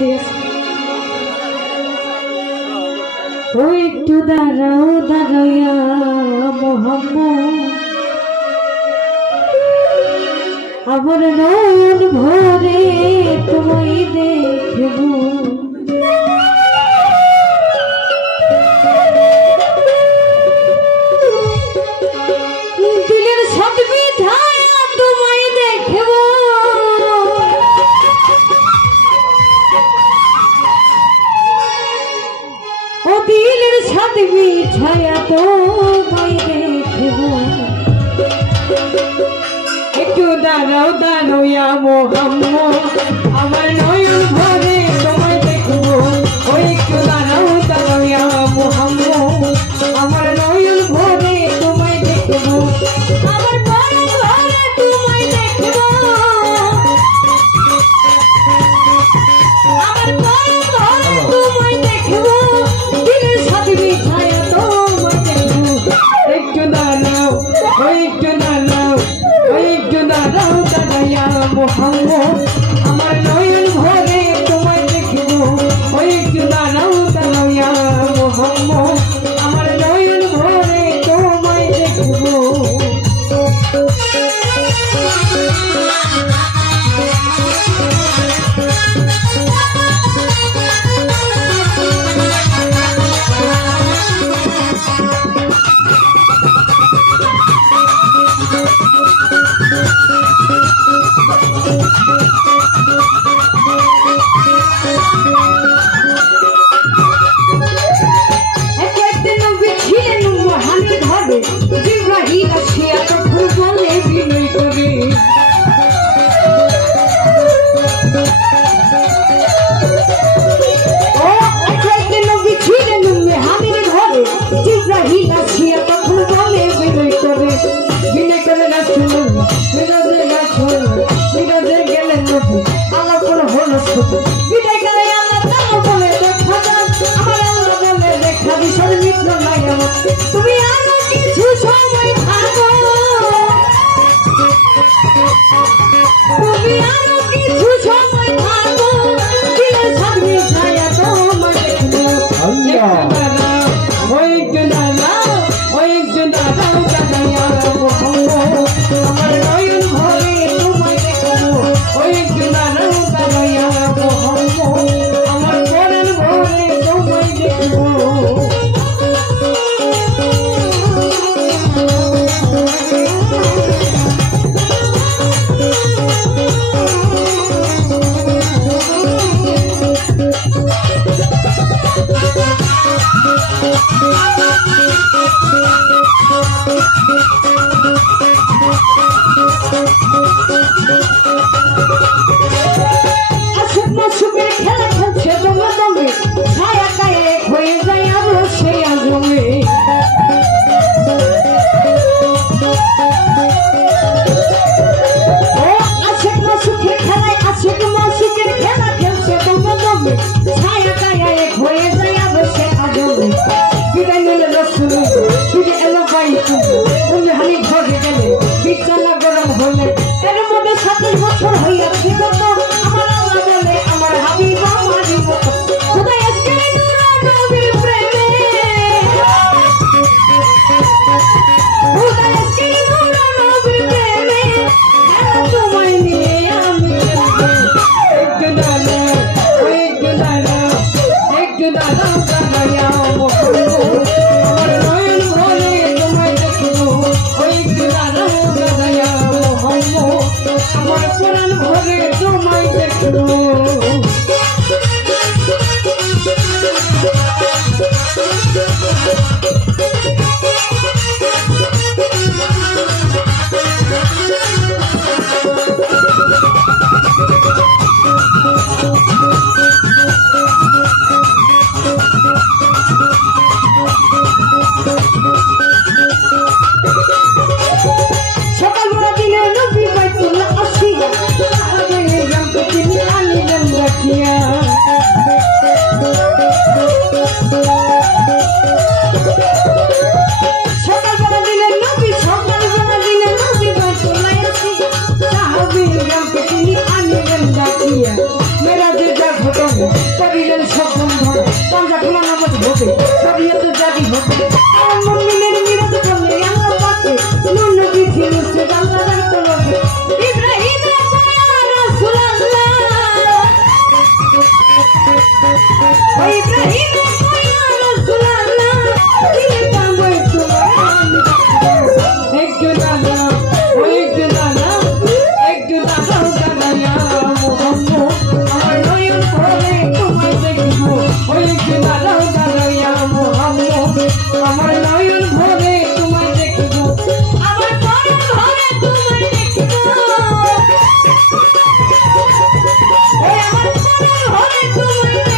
ও একটু দাঁড়াও দাঁড়াইয়া মোহাম্মদ আমার নয়ন ভরে তোমায় দেখব দিলের সদবি ধায়া তোমায় দেখব ও দিলের সদবি ছায়া তোমায় দেখব একটু দাঁড়াও দাঁড়াইয়া মোহাম্মদ আমার নয়ন ভরে তোমায় দেখব ও একটু দাঁড়াও দাঁড়াইয়া মোহাম্মদ আমার নয়ন ভরে তোমায় দেখব আমার নয়ন ভরে তোমায় দেখব আমার নয়ন ভরে তোমায় দেখব দিলের সাথে ছায়া তোমায় দেখব একটু দাঁড়াও ও একটু দাঁড়াও দাঁড়াইয়া মোহাম্মদ আমার নয়ন ভরে তোমায় দেখব ওই একটু দাঁড়াও দাঁড়াইয়া মোহাম্মদ আমার নয়ন ভরে তোমায় দেখব তুমি আরো কিছু সময় থাকো তুমি আরো কিছু সময় থাকো দিলের সামনে ছায়া তোমায় দেখবো একটু দাঁড়াও দাঁড়াইয়া মোহাম্মদ আমার নয়ন ভরে তোমায় দেখবো একটু দাঁড়াও দাঁড়াইয়া মোহাম্মদ আমার পরাণ ভরে তোমায় দেখবো খেলা খেলছে দমে দমে ছায়া গায়ে হয়ে যায় আরো সে আজমে আশেক মাসুকের খেলায় আশেক মাসুকের খেলা খেলছে দমে দমে ছায়া গায়ে হয়ে যায় আরো সে আজমে বিদায় নিলে রসুল ফিরে এলো বাড়ি তুমি হানি ঘরে গেলে বিছানা গরম হলে এর মধ্যে 27 বছর হইয়াছে কত আমার আল্লাহ বলে আমার হাবিব আমারই মতো খোদাই আজকে নবীর প্রেমে খোদাই আজকে নবীর প্রেমে তোমায় নিয়ে আমি একটু দাঁড়াও দাঁড়াইয়া মোহাম্মদ আমার নয়ন ভরে তোমায় দেখবো একটু দাঁড়াও দাঁড়াইয়া মোহাম্মদ আমার প্রাণ ভরে তোমায় দেখবো সকালবেলা দিলে নবী বাইতুল্লাহ আসিয়া তিনি আনিলেন রাখিয়া করিলেন সব বন্ধন পাঞ্জা খোলা নামাজ হবে শরীয়ত জাতি হবে আমার মুমিনের মিরাজ করলে আল্লাহ পাকে নুন নবী ছিল সে আল্লাহ রাখতে হবে ইব্রাহিম রাসূলুল্লাহ ও ইব্রাহিম রাসূলুল্লাহ দিলে কামে তোমার একটু দাদা ও একটু দাদা দাদা মোহাম্মদ আমার নয়ন ভরে তোমায় দেখবো ওই একটু দাদা মোহাম্মদ আমার নয়ন ভরে তোমায় দেখবো আমার নয়ন ভরে তোমায় দেখবো ওই আমার নয়ন ভরে তোমায়